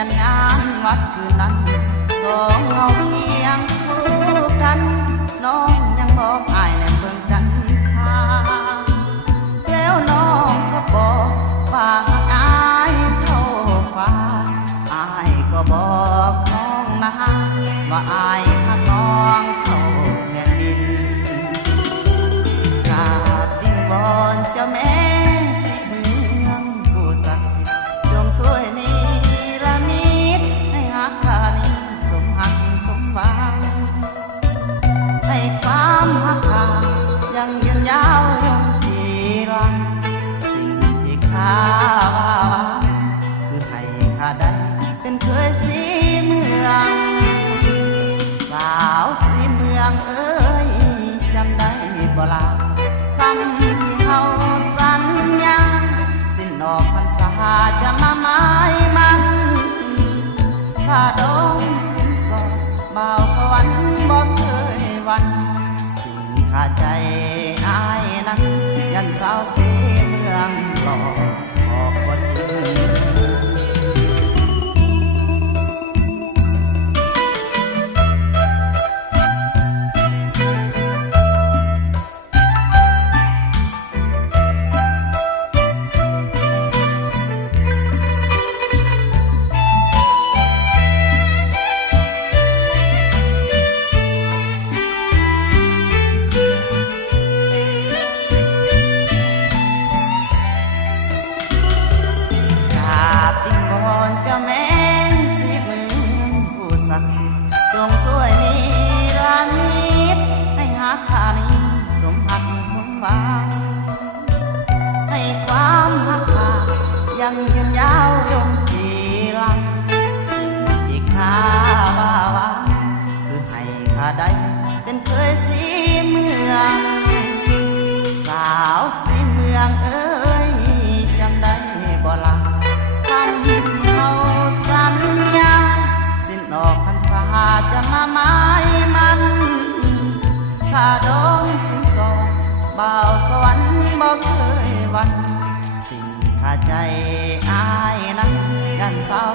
ยนงานวัดคืนนั้นสองเงาเคียงคู่กันน้องยังบอกอายแนมเบิ่งกันทางแล้วน้องก็บอกว่าอายเท่าฟ้าอายก็บอกน้องนะว่าอายหักน้องเท่าแผ่นดินกราบวิงวอนเจ้าแม่สิเมืองผู้ศักดิ์สิทธิ์จงช่วยนิรมิตให้หักข้านี้สมหักสมหวังให้ความหักข้ายังยืนยาวยงจีรังสิ่งที่ข้าว่าคือให้ข้าได้เป็นเคยสีเมืองสาวสีเมืองเอ้ยจำได้บ่ล่ะคำที่เฮาสัญญาสิ้นออกพรรษาจะมาหมายมันข้าดองสิ้นสอดบ่าวสวรรค์บ่เคยหวันสิ่งข้าใจอายนั้นยันสาวสีเมืองหลอกออกบ่จริงเจ้าแม่สิเมืองผู้ศักดิ์สิทธิ์จงช่วยนิรันดร์ให้หักข้านี้สมหักสมหวังให้ความหักข้ายังยืนยาวยงจีรังสิ่งที่ข้าว่าหวังคือให้ข้าได้เป็นเคยสีเมืองสาวสีเมืองเอ้ยจำได้บ่ล่ะคำที่เฮาสัญญาสิ้นออกพรรษาจะมาหมายมันข้าดองสิ้นสอดบ่าวสวรรค์บ่เคยหวันสิ่งข้าใจอายนั้นยันสาว